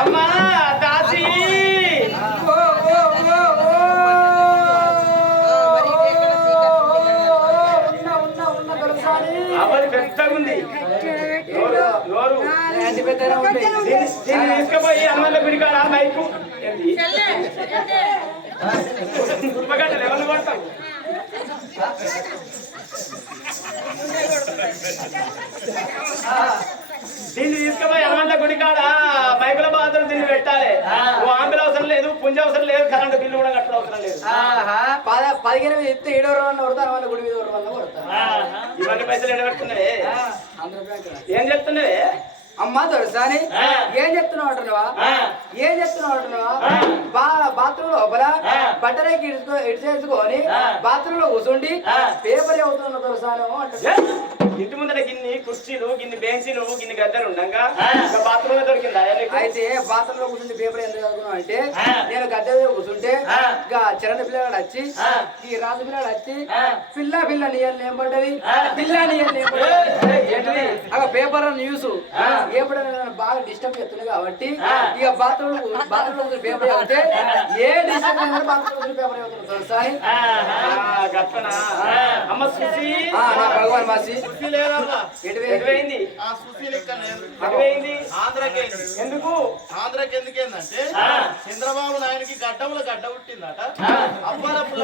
అమ్మా దాసి అవది పెద్దగా ఉంది తీసుకుపోయి అమ్మల గుడికాడ మైకు గుర్పగట్టలు ఎవరు కొడతాం దీన్ని తీసుకుపోయి హనుమంత గుడి కాడ మైకుల బాధలు దీన్ని పెట్టాలి. ఆంబుల అవసరం లేదు, పుంజ అవసరం లేదు, కరెంటు బిల్లు కూడా కట్టడం అవసరం లేదు. 15 చెప్తే 7 రోజులు కొడతారు, హనుమంత గుడి మీద కొడతారు. ఇవన్నీ పైసలు ఎడబెడుతున్నావే, ఏం చెప్తున్నావే అమ్మా దొరసాని? ఏం చెప్తున్నావు అంటున్నావా? ఏం చెప్తున్నావు అంటున్నావా? బాత్రూమ్ లోపల బట్టలకి ఇటు చేసుకొని బాత్రూమ్ లో కూర్చుండి పేపర్ చదువుతున్నా దొరసాను అంటున్నా. ఇంటి ముందర గిన్ని కుర్చీలు, గిన్ని బెంచీలు, గిన్ని గద్దెలు ఉండగా బాత్రూమ్ లో దొరికిందా? అయితే బాత్రూమ్ లో కూర్చుంటే పేపర్ ఎందుకు చదువుకున్నావు అంటే, నేను గద్దె మీద కూర్చుంటే ఇక చరణ పిల్లగాడు వచ్చి, ఈ రాజు పిల్లగాడు వచ్చి పిల్ల నీళ్ళు ఏం పడ్డది, పిల్ల నీళ్ళు ఏం పడ్డది అక్కడ పేపర్ న్యూస్ ఏపడైనా బాగా డిస్టర్బ్ చేస్తుంది కాబట్టి ఇక బాత్రూమ్ లో పేపర్ చదివితే ఏ డిస్టర్బ్ బాత్రూమ్ పేపర్ చదువుతున్నారు సార్. భగవాన్ మాసి ఎందుకు ఆంధ్రకి ఎందుకేందంటే చంద్రబాబు నాయుడికి గడ్డ పుట్టిందట. అప్పాల పుల్ల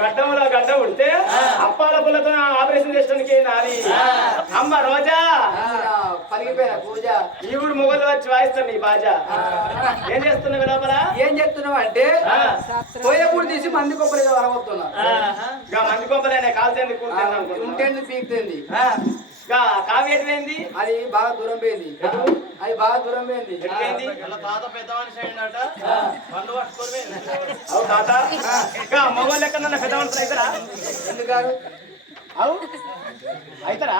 గడ్డంలో గడ్డ పుడితే అప్పాల పుల్లతో ఆపరేషన్ చేయడానికి నాది అమ్మ రోజా పలిగిపోయిన పూజ ఈవుడు మొగలు వచ్చి వాయిస్తాడు నీ బాజా. ఏం చేస్తున్నావు లోపల? ఏం చెప్తున్నావు అంటే పోయేప్పుడు తీసి మంది కొబ్బరి వరవస్తున్నా. మంది కొబ్బరి కాల్చేందుకు ఉంటేంది పీకుతుంది. కావి ఎటువైంది? అది బాగా దూరం పోయింది. అది బాగా దూరం పోయింది. తాత పెద్ద మనిషి అయినట పండు పట్టుకొని అవు తాత మొగోళ్ళు ఎక్కడ పెద్ద మనుషులు అవుతారా? ఎందుకు అవు అవుతారా?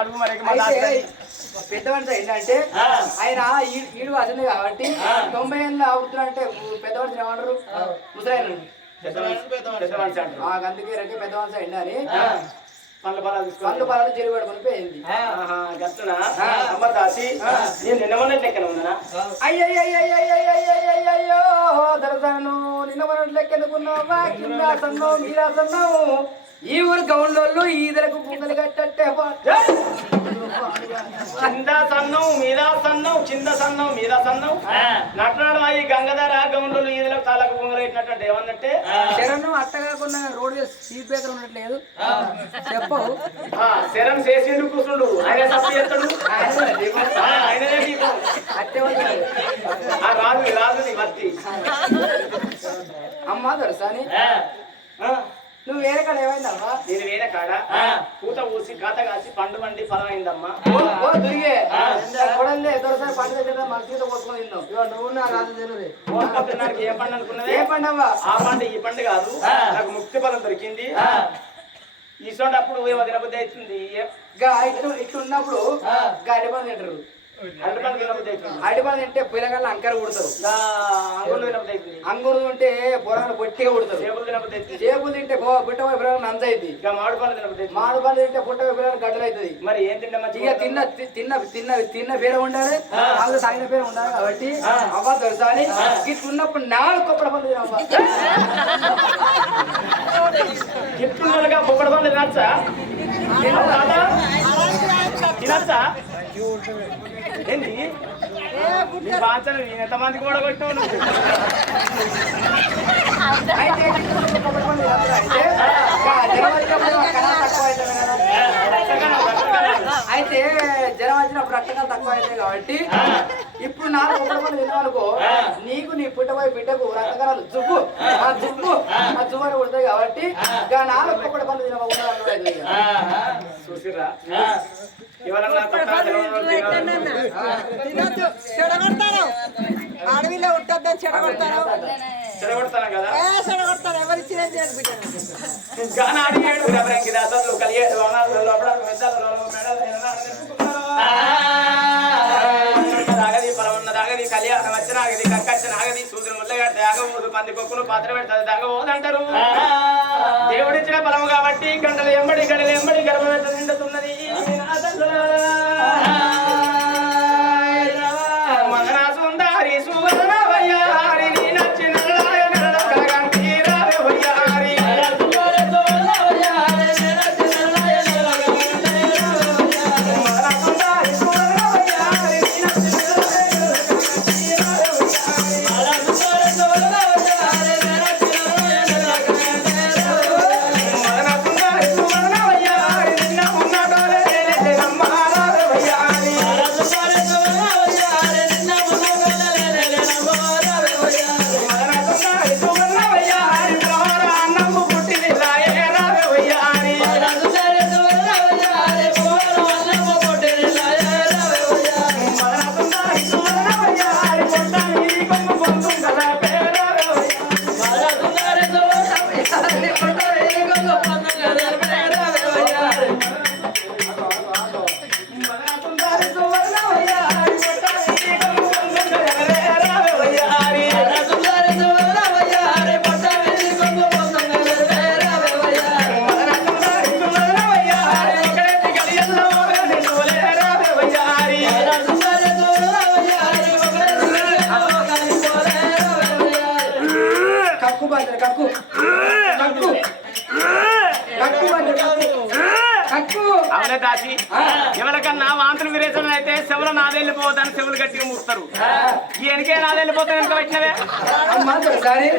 అడుగు మరి. పెద్ద మనిషి ఏంటంటే ఆయన ఈడు వచ్చింది కాబట్టి 90 ఏళ్ళ అవుతున్నా అంటే పెద్ద మనిషి ఏమంటారు? ముసలాయన అందుకే రండి పెద్ద మనిషి అయింది అని పళ్ళు పొలాలు చెరువు పడుకొని పోయింది. అయ్యో దొరసాను నిన్న మన లెక్కెందుకున్నావా? కింద సన్నావు మీరా సన్నావు ఈ ఊరు గౌండ్లోళ్ళు ఈదలకు బుంగలు కట్టట్టే కింద సన్నం మీద సన్నం కింద సన్నం మీద సన్నం నటనాడు ఈ గంగధర గౌండ్లు ఈదలకు తాలకు బొంగలు పెట్టినట్టు ఏమన్నట్టే శరణం అట్ట కాకుండా రోడ్డు స్పీడ్ బ్రేకర్ ఉండట్లేదు చెప్పవు. శరణ్ చేసిండు కూర్చుండు ఆయన తప్పు చేస్తాడు. ఆయననే రాదు రాదు మత్తి అమ్మా దొరసాని నువ్వు వేరే కాడ ఏమైందమ్మా? నేను వేరే కాడ పూత పూసి కాత కాసి పండు వండి ఫలం అయిందమ్మా. దిగే దొరసారి పండు దగ్గర మనసుతో కొట్టుకొని తిన్నావు. నువ్వు నా రాజు తినడానికి ఏ పండు అనుకున్నది? ఏ పండమ్మా? ఆ పండు ఈ పండు కాదు, నాకు ముక్తి ఫలం దొరికింది. ఇసోంటప్పుడు ఏమో తినబుద్ధి అవుతుంది. ఇట్లున్నప్పుడు గడ్డి పండు తింటారు. అడిపండు తింటే పిల్లగాళ్ళు అంకర కుడతారు. అంగురు తింటే పొరగాలు పొట్టిగా కుడతారు. చేపలు తింటే పుట్ట పిల్లలు నంజైద్ది. మామిడి పండు తింటే పుట్ట పిల్లలు గడ్డలు అవుతుంది. మరి ఏం ఇక తిన్న పేరు ఉండాలి, వాళ్ళు సాగిన పేరు ఉండాలి. కాబట్టి అవ్వ దొరసాని ఇట్లున్నప్పుడు 4 కొప్పడ పండు తినవ్వ. ఇట్లున్నగా పొప్పడ పండు తినచ్చా? తినచ్చా ఏంది నీ బాచలు ఎంతమందికి కూడా కొట్టావు నువ్వు అయితే అయితే జనం వచ్చినప్పుడు రక్తకాలు తక్కువ అవుతాయి కాబట్టి ఇప్పుడు నాలుగు కుక్కడపల్లి తిన్నానుకో నీకు నీ పుట్టబోయే బిడ్డకు రక్తకాలు జుబ్బు ఆ జుబ్బు అని కొడతాయి కాబట్టి ఇక నాలుగు కుక్కడపల్లి తినకుండా చూసిరా ఇవాళ చెడగొడతారు అడవిలో ఉంటుందని చెడగొడతారు చెడగొడతాను కదా చెడగొడతారు ఎవరిచ్చిన గానా అడిగాడు ఎవరికి దాసలు కలిగేడు వనాలు లోపల పెద్దలు ఆగది పరమన్న దాగది కళ్యాణం వచ్చిన ఆగది కక్కచ్చిన ఆగది సూర్యుని ముళ్ళగడ్డ ఆగబోదు పంది కొక్కులు పాత్ర పెడతాది దాగబోదంటారు దేవుడిచ్చిన బలము కాబట్టి గంటలు ఎంబడి గడలు ఎంబడి గర్భవెత్త నిండుతున్నది మదనా సుందారి సువర్ణ వయ్యారి నీ నచ్చిన దాచి ఎవరికన్నా వాంతులు విరేచన అయితే చెవులు నాదెళ్ళిపోతాను చెవులు గట్టిగా మూస్తారు ఈ వెనకే నాదెళ్ళిపోతాను వెనక పెట్టినవే అమ్మా దొరసారి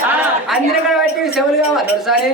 అందరి బట్టి చెవులు కావాలి దొరసారి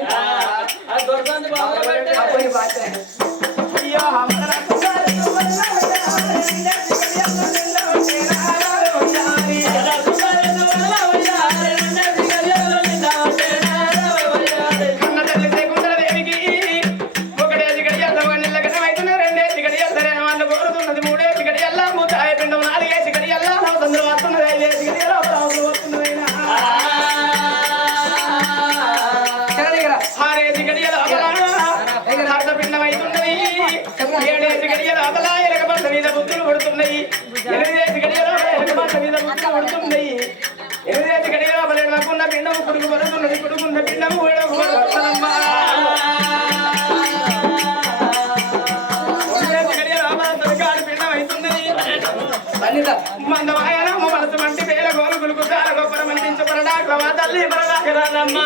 మనసు మంటి వేల గోలుగులు గుర్రాల గొప్పర మనిపించబడడా తల్లి మరదాకరాదమ్మ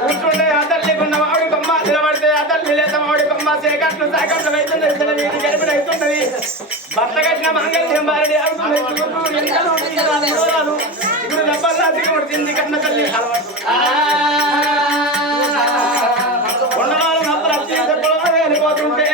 కూర్చుంటే ఆ తల్లి కొన్న వాడి కొమ్మ నిలబడితే ఆ తల్లి లేత వాడి కొమ్మ సేకట్లు సాకట్లు అవుతుంది గడిపిన అవుతున్నది భర్త కట్టిన మంగళ్యం బారడి ఇప్పుడు డబ్బల్లా దిగుబడుతుంది కన్న తల్లి అలవాటు కొండవాళ్ళు నప్పలు వచ్చి చెప్పలో వెళ్ళిపోతుంటే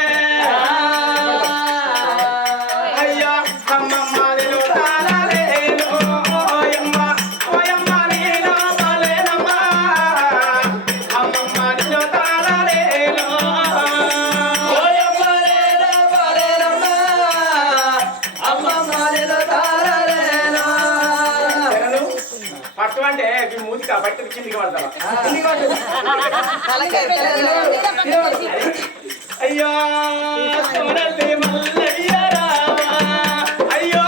అంటే మూతికి బట్టి కిందికి పడతావా అయ్యో అయ్యో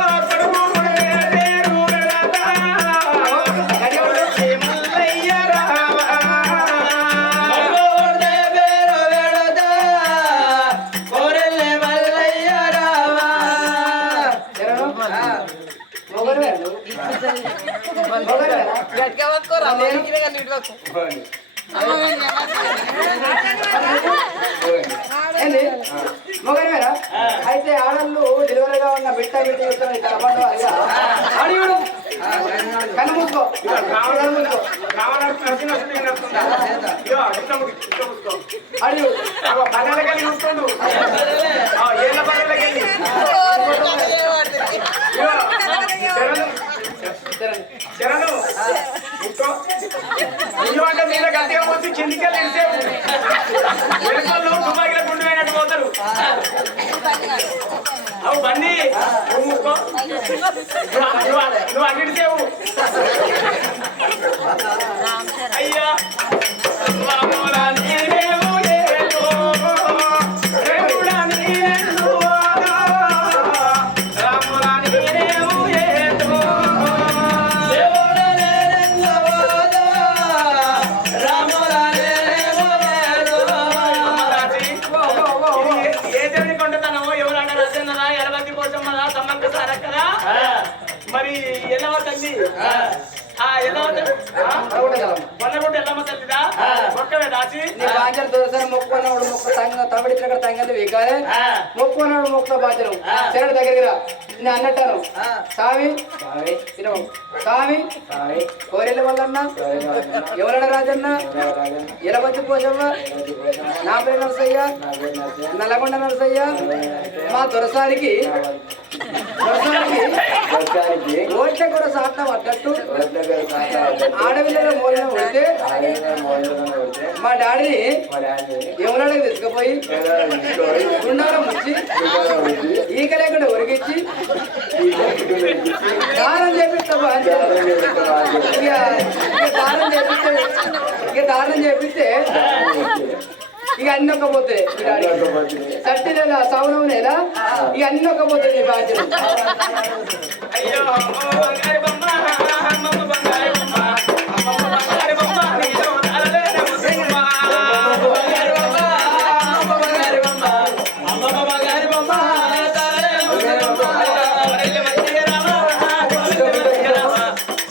ఏంది మొగనేరా అయితే ఆడళ్ళు డెలివరీగా ఉన్న బిడ్డ చెప్తాను తలపండు అడిగుడు కన్ను మూసుకో అడిగు పగలకెళ్ళి చూస్తుండు ఏళ్ళ పగలకెళ్ళి శరణు అంటే మీద గట్టిగా పోతే కిందికెళ్ళి ఎంతసేపు వెనుకల్లో దుబాయ్లో గుండు అయినట్టు పోతారు అవు బండి నువ్వు ముక్కో నువ్వు అన్నిటిసేవు అయ్యా రాములా నీవేమో ఏదో, దేవుడా నీవెందు వాడా, రాములా నీవేమో ఏదో, దేవుడా నీవెందు వాడా, రాములా నీవేమో ఏదో. ఏ దేవుని కొండతనమో ఎవరన్నా రచనరా ఎలవంతి కోసం మన సమ్మక్క సారక్కరా మరి ఎల్లవ తల్లి మొన్నగుంట ఎల్లమ్మ తల్లిదా ఒక్కవే దాచి నీ బాధ్యత దొరసారి మొక్కుకున్నాడు మొక్క తమిడి ఇక్కడ తంగలు వీకాలే మొక్కుకున్నాడు మొక్క బాధ్యను శరణు దగ్గరికి రా నేను అన్నట్టాను స్వామి స్వామి కోరెళ్ళ వల్లన్న ఎవరన్న రాజన్న ఎలమంచి పోసమ్మ నా పేరు నరసయ్య నల్లగొండ నరసయ్య మా దొరసారికి ఓట్ల కూడా సాధన పడ్డట్టు ఆడపిల్లల మూలన ఉంటే మా డాడీని ఎవరైనా తీసుకుపోయి గుండాల ముంచి ఈక లేకుండా ఉరికిచ్చి దారం చేపిస్తావా దారం చేపిస్తే ఇక అన్ని ఒక్కపోతాయి సట్టి నెల సౌనం నెల ఇక అన్ని ఒక్కపోతాయి నీ బాధ్యత అయ్యో బంగారు బొమ్మ అమ్మమ్మ బంగారు బొమ్మ అమ్మమ్మ బంగారు బొమ్మ నీలో తలలేని ముసమ్మ బంగారు బొమ్మ అమ్మమ్మ బంగారు బొమ్మ అమ్మమ్మ బంగారు బొమ్మ తలలేని ముసమ్మ కొరెల్లి మల్లయ్య రామ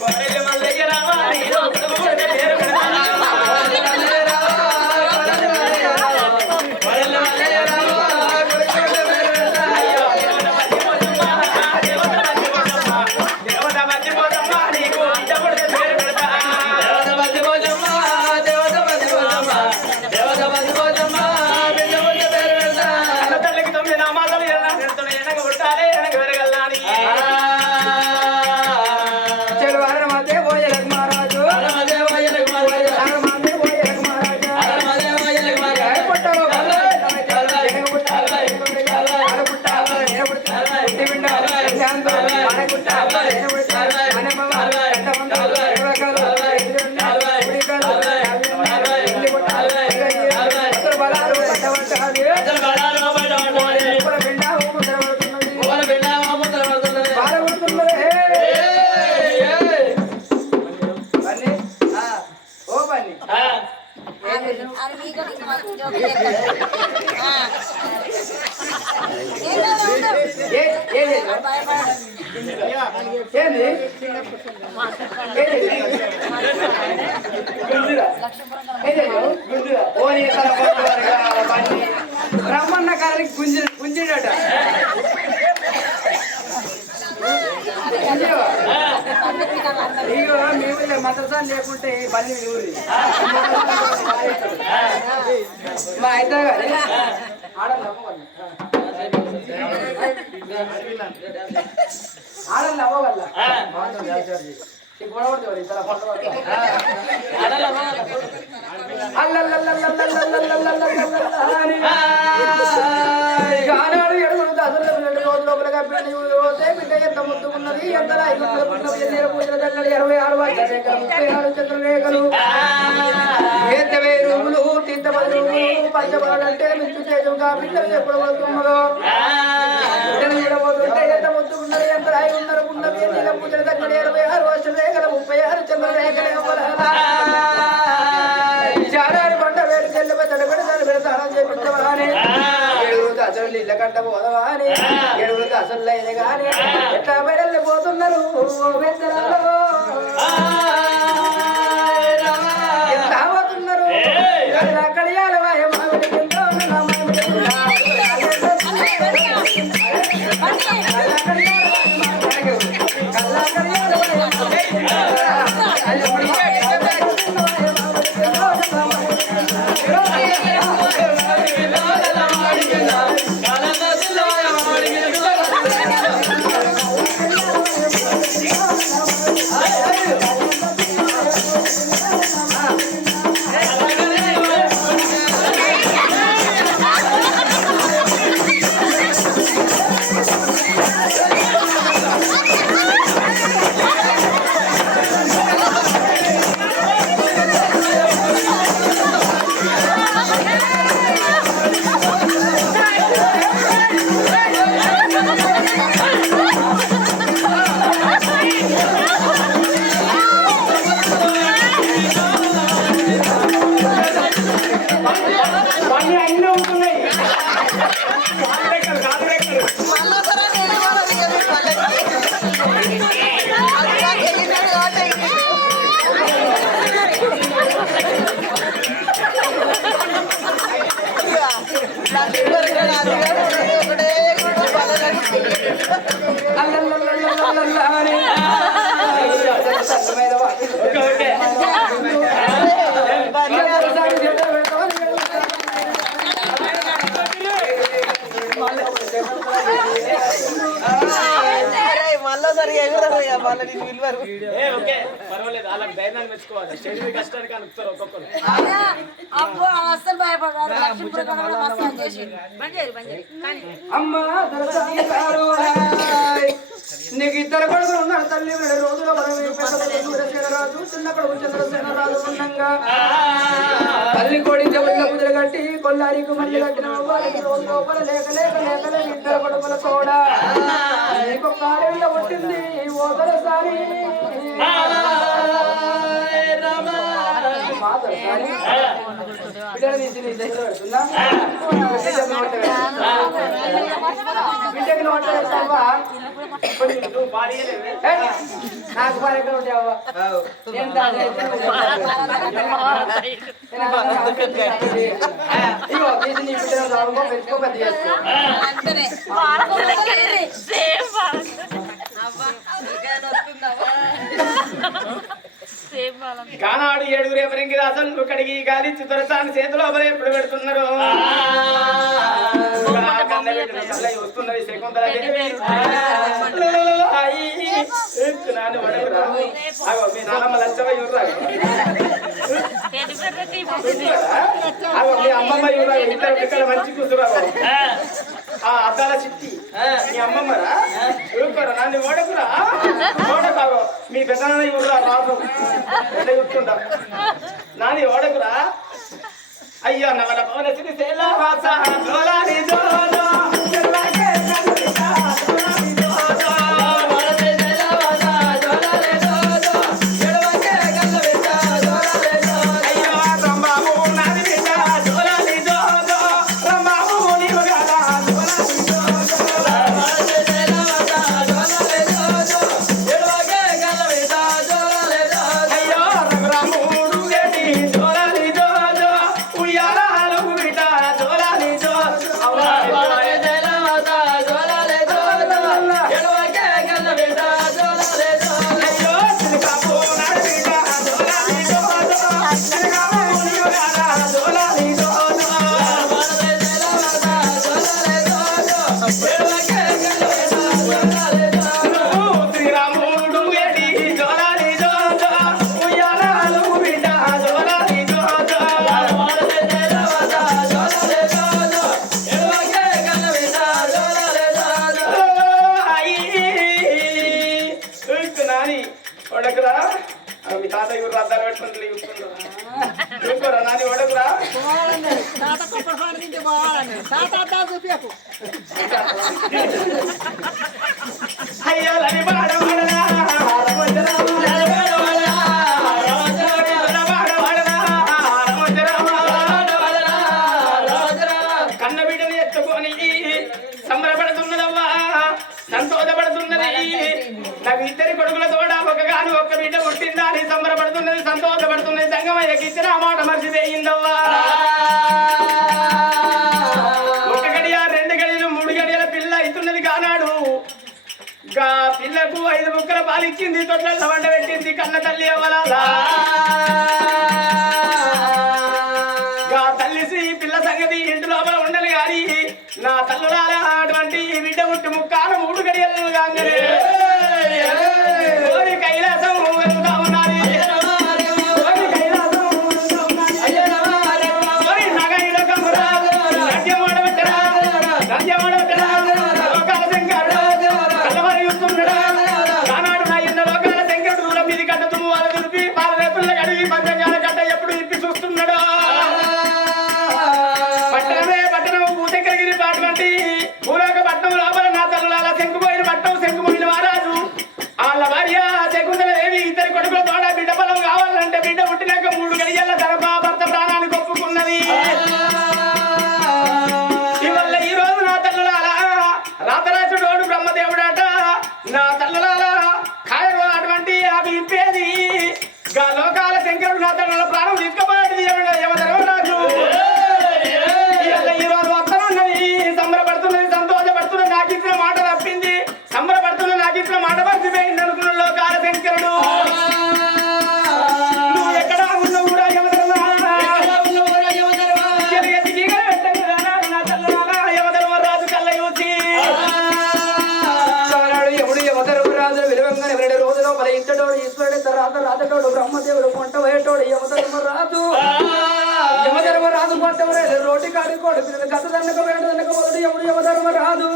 కొరెల్లి మల్లయ్య రామ నీలో తలలేని పేరు రమ్మన్న కాలానికి గుంజిడట ఇగో మేము మద్రసా లేకుంటే పని ఊరి మా అయితే కానీ ఆడలు అవ్వగల గొడవడుతుంది ఇతర ఆనాడు ఎడుగులు దసరా 2 రోజుల లోపలగా బిడ్డ ఎంత ముద్దుకున్నది ఎంత పూజల దగ్గర 26 36 చంద్రరేఖలు ఎత్తవే రూములు తీర్థపది రూములు పంచబడాలంటే మిచ్చు తేజంగా బిడ్డలు ఎప్పుడు పడుతున్నదో బిడ్డలు విడబోతుంటే ఎంత ముద్దుకున్నది ఎంత రాయి ఉన్నారు ఉన్నది నీళ్ళ పూజల దగ్గర 26 వర్షరేఖలు 36 చంద్రరేఖలు చారారు కొండ వేడి చెల్లు తడబెడతాను పెడతానని చెప్పిస్తామని ఏడుగురికి అసలు ఇళ్ళ కంట పోదవా అని ఏడుగురికి అసలు లేదు కానీ ఎట్లా బయలు పోతున్నారు ఎట్లా పోతున్నారు మళ్ళీ సరిగా ఎగురదు మళ్ళీ నేను విలువరు ఓకే పర్వాలేదు వాళ్ళకి ధైర్యాన్ని మెచ్చుకోవాలి శరీర కష్టానికి అనుకుతారు ఒక్కొక్కరు అస్సలు భయపడారు అమ్మా నీకు ఇద్దరు కొడుకులు ఉన్నారు తల్లి రోజుల రాజు చిన్న కొడుకు చంద్రసేనరాజు ఉన్నంగా తల్లి కోడి చెవుల కుదురు కట్టి కొల్లారికి మళ్ళీ కట్టిన వాళ్ళకి రోజు లోపల లేక లేక లేక లేక ఇద్దరు కొడుకుల తోడ నీకు కార్యంలో పుట్టింది ఓదరసారి బిడ్డను తీసి నీ దగ్గర పెడుతున్నా బిడ్డకి నోట వేస్తావా నాకు పారెక్కడ ఉంటావా ఇగో తీసి నీ బిడ్డను రావుకో పెట్టుకో పెద్ద చేసుకో కానాడు ఏడుగురు ఎవరికి అసలు కడిగి గాలిచ్చి దొరసాని చేతిలో ఎప్పుడు పెడుతున్నారు వస్తున్నది శకుంతల మీ నాన్నమ్మ లచ్చమ్మ యుర్రా మీ అమ్మమ్మ యుర్రా ఇక్కడ మంచి కూతురావు ఆ అద్దాల చిట్టి మీ అమ్మమ్మరా చూపరా నన్ను ఓడకురా ఓడకావు మీ పెద్దనాన్న యుర్రా రాదు ఎట్లా చెప్తుంటా నాని ఓడకురా అయ్యో నవల పవన సిరి సేలా వాస దోలాని దోలో సంతోషపడుతున్నది నాకు ఇద్దరి కొడుకుల తోడ ఒకగాను ఒక్క బిడ్డ పుట్టిందా అని సంబరపడుతున్నది సంతోషపడుతున్నది సంగమయ్యకి ఇచ్చిన ఆ మాట మర్చిపోయిందవ్వా ఒక గడియ 2 గడియలు 3 గడియల పిల్ల అవుతున్నది కానాడు గా పిల్లకు 5 ముక్కల పాలిచ్చింది తొట్ల వంట పెట్టింది కన్న తల్లి అవ్వలాలా గా తల్లిసి పిల్ల సంగతి ఇంటి లోపల ఉండాలి కానీ నా తల్లులారా అటువంటి బిడ్డ పుట్టి ముక్కాన 3 గడియలు కాగానే ఓరి కైలాసం వెళ్తా ఉన్నది ఓరి కైలాసం ఓరి నగైలో కమ్మురా నాట్యం ఆడబెట్టరా నాట్యం ఆడబెట్టరా లోకాల శంకరుడు కళ్ళమరి చూస్తున్నాడా కానాడు నా ఎన్న లోకాల శంకరుడు దూరం మీది కట్టదు వాళ్ళ దులిపి పాల రేపుల్లో కడిగి పంచంగాల కట్ట ఎప్పుడు ఇప్పి చూస్తున్నాడు పట్టణం భూశంకరగిరి అటువంటి భూలోక పట్టణం లోపల నా తల్లులాల శంకుపోయిన పట్టం శంకుపోయిన మహారాజు వాళ్ళ భార్య శకుంతలదేవి ఇద్దరి కొడుకుల తోడ బిడ్డ పొలం కావాలంటే బిడ్డ పుట్టినాక 3 గడియల ధర్మా భర్త ప్రాణానికి ఒప్పుకున్నది ఇవల్ల ఈ రోజు నా తల్లులాల రాతరాజుడోడు బ్రహ్మదేవుడట నా తల్లులాల కాయలు అటువంటి అవి ఇంపేది గా లోకాల శంకరుడు నా తల్లుల ప్రాణం తీసుకుపోయేది యమధర్మరాజు ఈ రోజు వస్తున్నది సంబరపడుతున్నది సంతోషపడుతున్నది నాకు ఇచ్చిన మాట తప్పింది సంబరపడుతున్నది నాకు ఇచ్చిన మాట మర్చిపోయింది అనుకున్న లోకాల శంకరుడు నువ్వు ఎక్కడ ఉన్నావు కూడా యమధర్మరాజు కళ్ళ చూసి ఎప్పుడు యమధర్మరాజు విలువంగా 2 రోజుల లోపల ఇంటోడు ఈశ్వరుడు తర్వాత రాతటోడు బ్రహ్మదేవుడు కొంట పోయేటోడు యమధర్మరాజు యమధర్మరాజు కొట్టవరే రోటి కాడుకోడు గత దండక వేడదనక మొదటి ఎవడు యమధర్మరాజు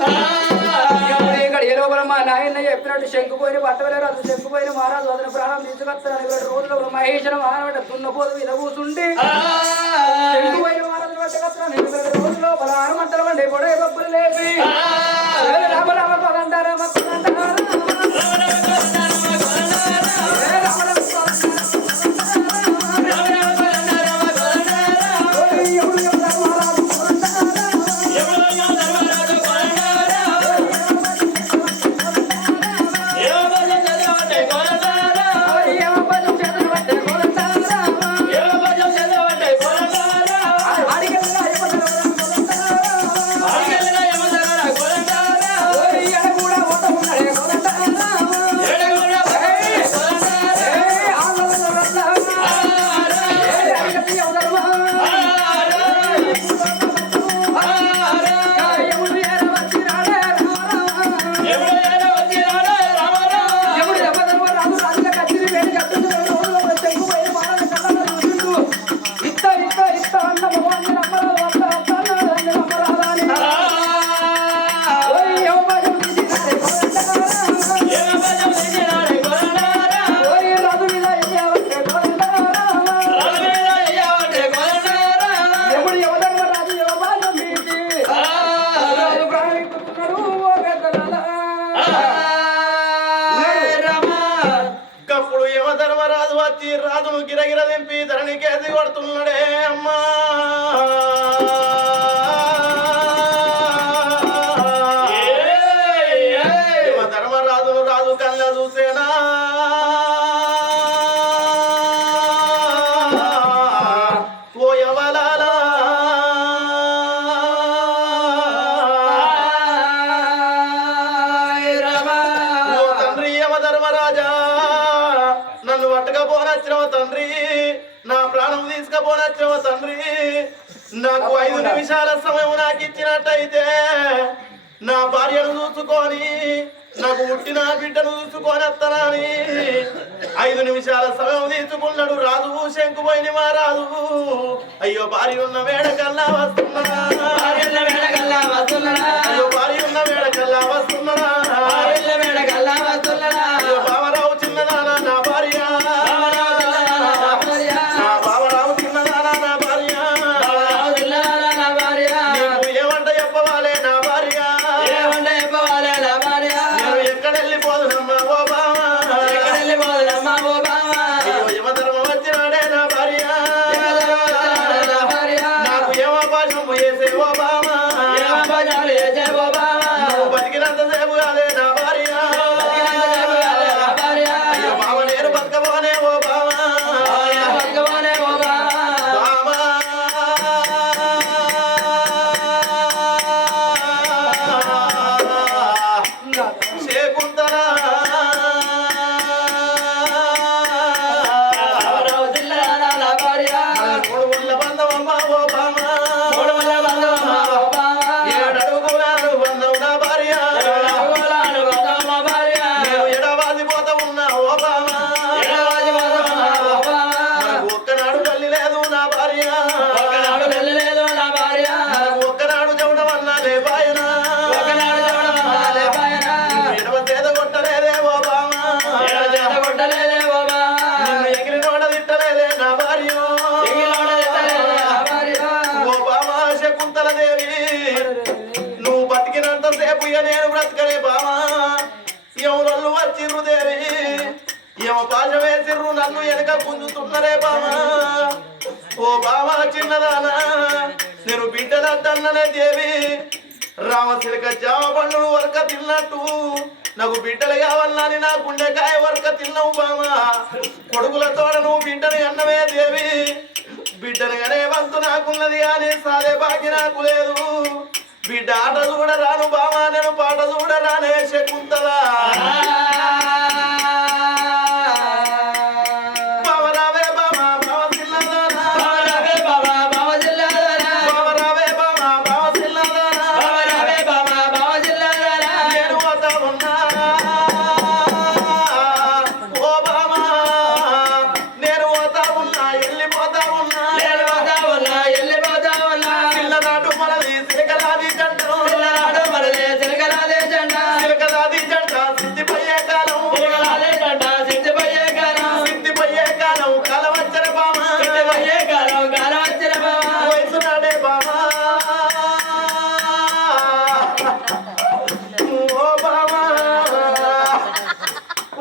ఎవడే గడియ లోపల మా నాయన చెప్పినట్టు శంకుపోయిన పట్టవలే రాజు శంకుపోయిన మహారాజు అతని ప్రాణం తీసుకొస్తానని 2 రోజుల మహేశ్వరం మానవట దున్నపోదు మీద కూర్చుంటే శంకుపోయిన మహారాజు పట్టకొస్తాను 2 రోజుల లోపల 6 మంటలు వండి పొడే బొబ్బులు లేపి రామ రామ పదంటారా రాజును గిరగిర దింపి ధరణికి ఎది కొడుతున్నాడే అమ్మా ధర్మరాజును రాజు కళ్ళ చూసేనా ఓ యవలాలా ఓ తండ్రి యమధర్మరాజా నన్ను పట్టకపోనొచ్చినవ తండ్రి నా ప్రాణం తీసుకపోనొచ్చినవ తండ్రి నాకు 5 నిమిషాల సమయం నాకు ఇచ్చినట్టయితే నా భార్యను చూసుకొని నాకు పుట్టిన బిడ్డను చూసుకొని వస్తానని 5 నిమిషాల సమయం తీసుకున్నాడు రాజు శంకుపోయిన మహారాజు అయ్యో భార్య ఉన్న వేడకల్లా వస్తున్నా అయ్యో భార్య ఉన్న వేడకల్లా వస్తున్నా అయ్యో బావరావు చిన్నదానా నా భార్య నా బావరావు చిన్నదానా నా భార్య నీకు ఏమంట చెప్పవాలే నా భార్య నేను ఎక్కడ వెళ్ళిపోదునమ్మా ఓ బావా అయ్యో యమధర్మం వచ్చినాడే నా భార్య నాకు ఏమాపాశం చేసే ఓ బావా నువ్వు బతికినంత సేపు కాదే నా భార్య శకుంతలా నేను బ్రతకలే బామా ఎవరల్లు వచ్చిర్రు దేవి ఏమో పాశ వేసిర్రు నన్ను వెనక గుంజుతున్నరే బామా ఓ బామా చిన్నదానా నేను బిడ్డలద్దన్ననే దేవి రామశిలక జామ పండును వరక తిన్నట్టు నాకు బిడ్డలు కావాలని నా గుండెకాయ వరక తిన్నావు బామా కొడుకుల తోడ నువ్వు బిడ్డని అన్నవే దేవి బిడ్డను అనే వంతు నాకున్నది కానీ సాదే బాకి నాకు లేదు బిడ్డ ఆట చూడ రాను బామా నేను పాట చూడ రానే శకుంతలా బావరావే బామా బావ సిల్లదానా బావరావే బామా బావ సిల్లదానా బావరావే బామా బావ సిల్లదానా బావరావే బామా బావ సిల్లదానా నేను వతా ఉన్నా ఓ బామా నేను వతా ఉన్నా వెళ్ళిపోతా ఉన్నా నేను వతా ఉన్నా వెళ్ళిపోతా ఉన్నా సిల్లనాటు మనది సిలకలాది జంటను సిల్లనాటు మనది సిలకలాది జంట సిలకలాది జంట సిద్ధిపోయే కాలం సిలకలాది జంట సిద్ధిపోయే కాలం సిద్ధిపోయే కాలం కాలవచ్చర బామా సిద్ధిపోయే కాలం కాలవచ్చర బామా వయసు నాడే బామా ఓ బామా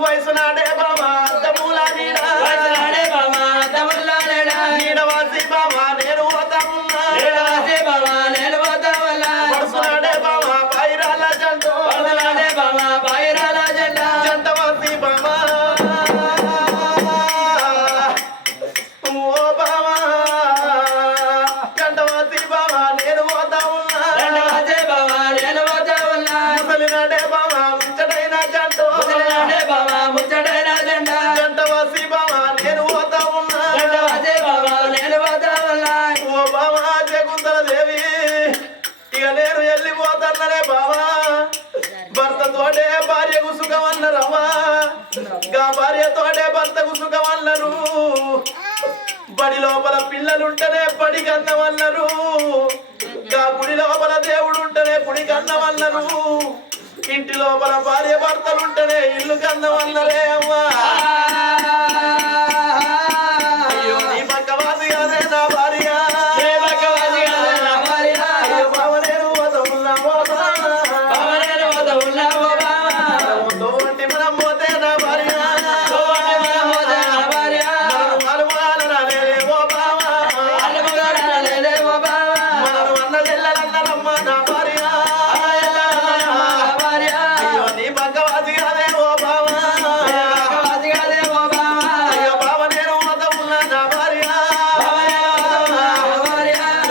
వయసు నాడే బామా దములా నీడా వయసు నాడే బామా దములా నీడా నీడవాసి బామా నేను పోతా ఉన్నా నీడవాసి బామా నేను పోతా ఉన్నా వయసు నాడే బామా బైరాల జంట వయసు నాడే బామా బైరాల జంట జంటవాసి బామా ఓ బామా జంటవాసి బామా నేను పోతా ఉన్నా జంటవాసి బామా నేను పోతా ఉన్నా ముసలి నాడే బామా ముచ్చటైన జంట ముసలి నాడే బామా ముచ్చటైన జంట జంటవాసి బామా నేను పోతా ఉన్నా జంటవాసి బామా నేను పోతా ఉన్నా ఓ బామా శకుంతల దేవి ఇక నేను వెళ్ళిపోతాననే బామా భర్త తోటే భార్యకు సుఖమన్నరమ్మా గా భార్యతోటే భర్తకు సుఖమన్నారు బడి లోపల పిల్లలుంటేనే బడి కన్నమన్నారు గా గుడి లోపల దేవుడుంటేనే గుడి కన్నమన్నారు ఇంటి లోపల భార్య భర్తలుంటేనే ఇల్లు కన్నమన్నరే అమ్మా అయ్యో నీ పక్కవాసి కాదే నా భార్య అయ్యో బావ నేను పోతా ఉన్నా తోటి మనం పోతే నా భార్య మనను అన్న చెల్లెలన్నరమ్మ నా భార్య అయ్యో నీ పక్కవాసి కాదే ఓ బావా అయ్యో బావ నేను పోతా ఉన్నా నా భార్య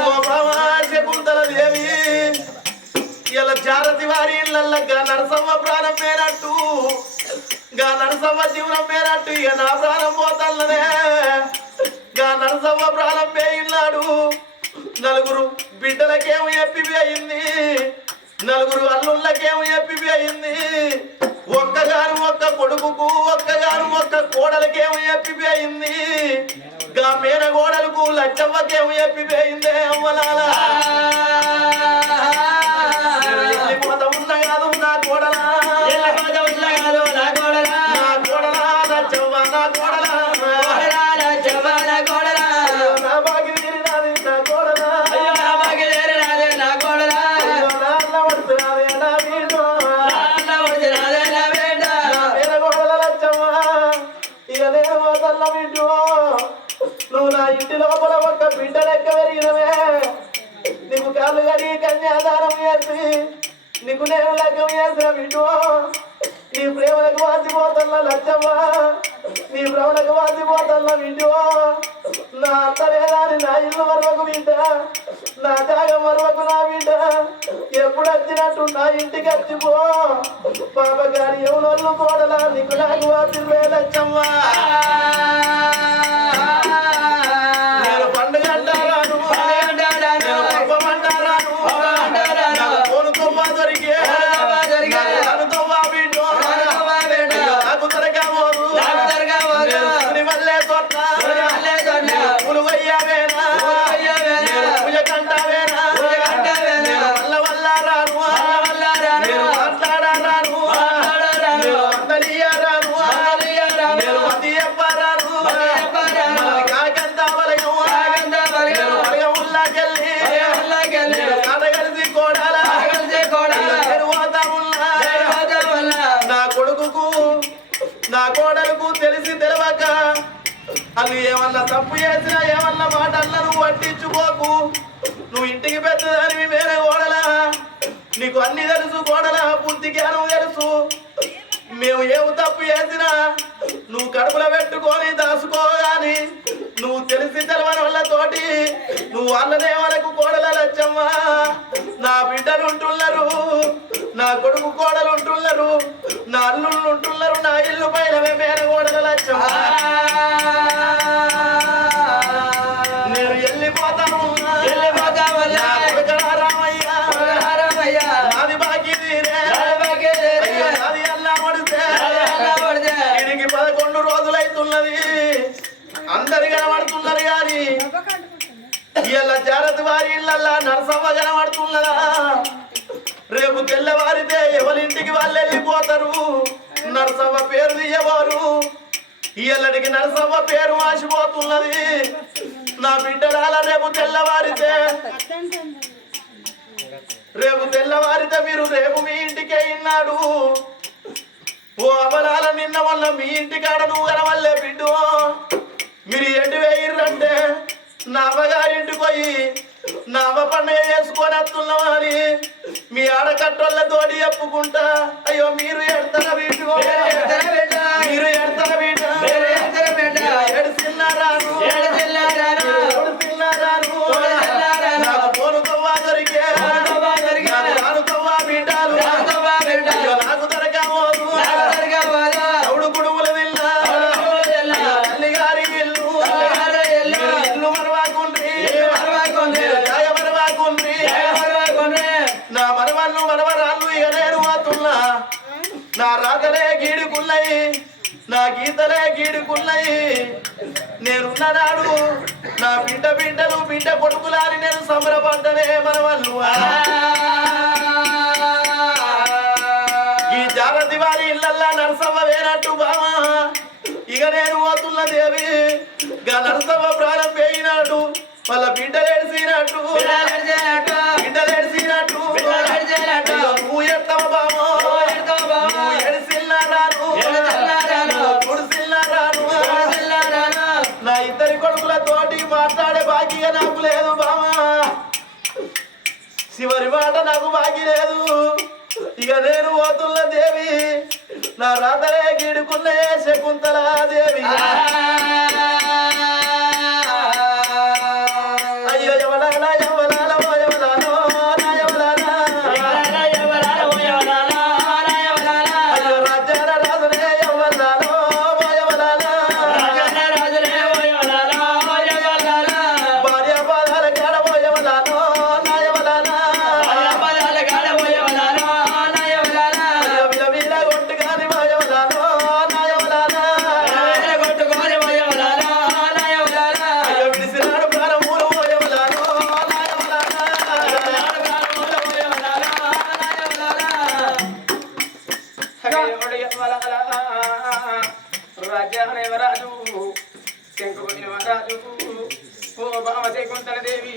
ఓ బావా శకుంతల దేవి ఇలా జారతి వారి ఇళ్ళల్లో గా నరసమ్మ ప్రాణం పేరట్టు గా నరసమ్మ జీవనం పేరట్టు ఇక నా ప్రాణం పోతల్లనే గా నరసమ్మ ప్రాణం పేయిన్నాడు నలుగురు బిడ్డలకేమో ఎప్పివి అయింది నలుగురు అల్లుళ్ళకేమో ఎప్పివి అయింది ఒక్కగాను ఒక్క కొడుకుకు ఒక్కగాను ఒక్క కోడలకేమో ఎప్పివి అయింది గా మేన కోడలకు లచ్చవ్వకేమో ఎప్పివి అయిందే అమ్మలాలా వెళ్ళిపోతా ఉన్నా కాదు నా కోడలా నా కోడలా లచ్చవ్వ నా కోడలా నా బాగి తీరినాది నా కోడలా నా అన్న పడుతున్నది నా వీడు నా మేన కోడల లచ్చవ్వ ఇక నేను పోతల్ల బిడ్డు నువ్వు నా ఇంటి లోపల ఒక్క బిడ్డ లెక్క పెరిగినవే నీకు కాళ్ళు కడిగి కన్యాదానం చేసి నీకు నేను లెక్కం చేసిన బిడ్డు నీ ప్రేమలకు వాసిపోతల్ల లచ్చవ్వ నీ భ్రమలకు వాసిపోతల్ల బిడ్డు నా అత్త వేదాన్ని నా ఇల్లు మరొక బిడ్డ నా జాగం మరొక నా బిడ్డ ఎప్పుడు వచ్చినట్టు నా ఇంటికి వచ్చిపో పాప గారి ఎవరొల్లు కోడలా నీకు నాకు వాపిర్రే లచ్చమ్మ నేను పండుగ అంటారాను నేను పప్పమంటారాను కోనుకోమా దొరికే అనుకోమా బిడ్డో నాకు దొరకబోదు మల్లె తోట పూలు వయ్యావేనా పూజ కంటావేనా వల్ల వల్ల రాను నేను మాట్లాడాను నేను అందలియారాను నేను మతి చెప్పరాను కాకంత వలయం నేను వలయముల్లాకెళ్ళి నేను కాడగలిసి కోడాలా నేను పోతా ఉన్నా నా కొడుకుకు నా కోడలకు తెలిసి తెలవక వాళ్ళు ఏమన్నా తప్పు చేసినా ఏమన్నా మాట అన్నా నువ్వు పట్టించుకోకు నువ్వు ఇంటికి పెద్దదానివి వేరే కోడలా నీకు అన్ని తెలుసు కోడలా బుద్ధి జ్ఞానం తెలుసు మేము ఏమి తప్పు చేసినా నువ్వు కడుపులో పెట్టుకొని దాచుకోగాని నువ్వు తెలిసి తెలవని వాళ్ళతోటి నువ్వు వాళ్ళనే వాళ్ళకు కోడల లచ్చమ్మ నా బిడ్డలు ఉంటున్నారు నా కొడుకు కోడలు ఉంటున్నారు నా అల్లుళ్ళు ఉంటున్నారు నా ఇల్లు పైన మేర కోడల లచ్చమ్మ నేను వెళ్ళిపోతాను రామయ్య నాది బాకీ తీరే నాది అల్లా పడితే వీడికి 11 రోజులైతున్నది అందరు కనబడుతున్నారు గాని ఇలా జాగ్రత్త వారి ఇళ్ళల్లా నరసమ్మ కనబడుతున్నదా రేపు తెల్లవారితే ఎవరింటికి వాళ్ళు వెళ్ళిపోతారు నరసమ్మ పేరు తీయవారు ఇళ్ళడికి నరసమ్మ పేరు మాసిపోతున్నది నా బిడ్డలాల రేపు తెల్లవారితే మీరు రేపు మీ ఇంటికే ఇన్నాడు ఓ అవలాల నిన్న వల్ల మీ ఇంటికాడ నువ్వు కనవల్లే బిడ్డు మీరు ఎటు వేయిర్రంటే నా అమ్మగారింటికి పోయి నా అమ్మ పండుగ చేసుకొని వస్తున్నామని మీ ఆడకట్టోళ్ళతోటి చెప్పుకుంటా అయ్యో మీరు ఎడతారా బిడ్డు మీరు ఎడతారా బిడ్డ ఏడుస్తున్నారాను నాకు పోనుకోవా దొరికే నాకు తవ్వా బిడ్డాలు నాకు దొరకబోదు అవుడు కుడుముల తిన్నా తల్లి గారి ఇల్లు ఇల్లు మరవాకుండ్రి జాయ మరవాకుండ్రి నా మరవన్ను మరవరాళ్ళు ఇక నేను పోతున్నా నా రాతలే గీడుకున్నాయి నా గీతలే గీడుకున్నాయి నేనున్న నాడు నా బిడ్డలు బిడ్డ కొడుకులాని నేను సంబరపడ్డనే మనవన్ను ఈ జాగ్రత్త వారి ఇళ్ళల్లా నరసమ్మ వేనట్టు బామా ఇక నేను పోతున్న దేవి గా నరసమ్మ ప్రాణం వేయినాడు వాళ్ళ బిడ్డలేడిసినట్టు నువ్వు ఎడతావు బామో ఎడిసిల్లారాను గుడిసిల్లారాను నా ఇద్దరి కొడుకులతోటి మాట్లాడే బాకీగా నాకు లేదు బామా చివరి మాట నాకు బాకీ లేదు ఇక నేను పోతున్న దేవి నా రాతలే గీడుకున్నే శకుంతలా దేవి అయ్యో ఎవలాలా ఎవలాల ఓ ఎవలాలో నా ఎవలాలా అయ్యో రాజాల రాజునే ఎవలాలో ఓ ఎవలాలా భార్య బాధాల కాడ ఓ ఎవలాలో నా ఎవలాలా అయ్యో విలవిల కొట్టు కాని ఓ ఎవలాలో నా ఎవలాలా అయ్యో విడిసినాడు ప్రాణమూలు ఓ ఎవలాలో నా ఎవలాలా రాజు శంకు రాజు ఓ బామ శకుంతల దేవి